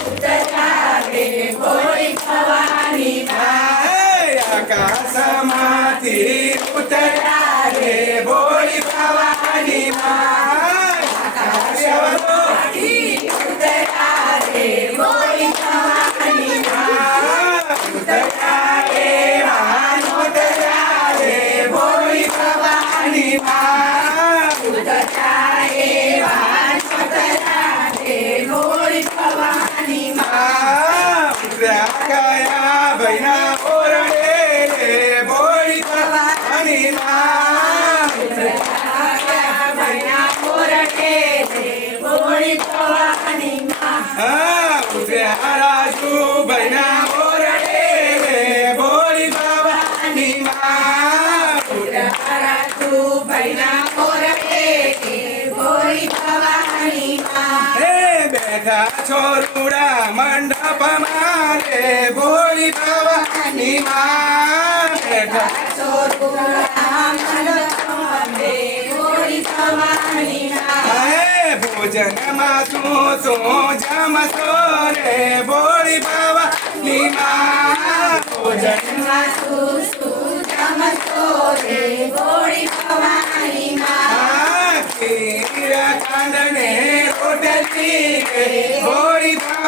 Thank you. I told you that. મંડપ મારે ભોળી ભવાની મારે ભોજન માં શું શું જમશો રે ભોળી ભવાની માં ભોજન માં શું શું જમશો રે ભોળી ભવાની માં ખીર કાંડને રોટલી ભોળી ભવાની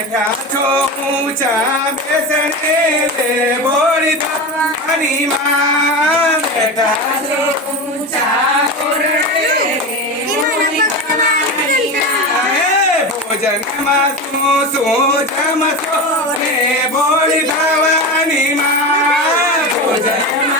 બેઠા છો ઊંચા બેસણે લે બોળી ની માં બેઠા છો ઊંચા ભોજન માં શું શું જમશો રે બોળી ભવાની માં ભોજન માં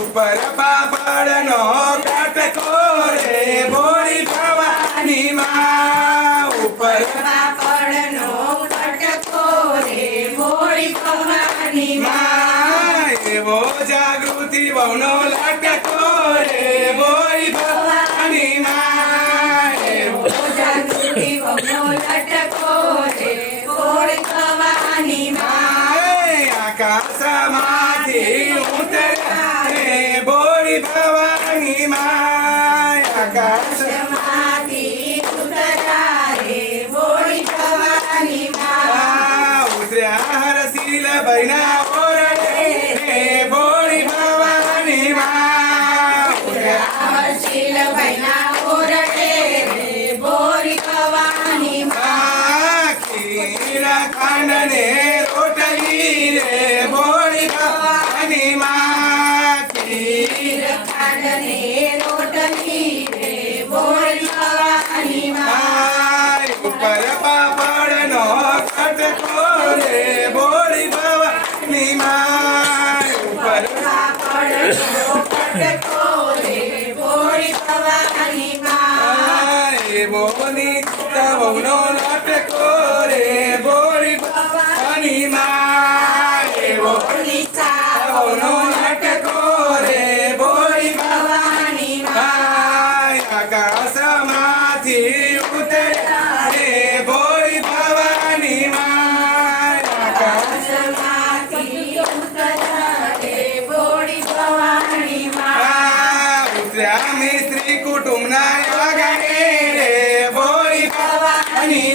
ઉપર બાબડનો કાટકો રે બોળી ભાવ ધરણી માં ઉપર પાપડ નો કટકો રે મોળી પવાની માં એવો જાગૃતિ બહુનો લટકો રે મોળી પવાની માં એવો જાગૃતિ બહુનો લટકો રે મોળી પવાની ભવાની માં આકાશમાં I need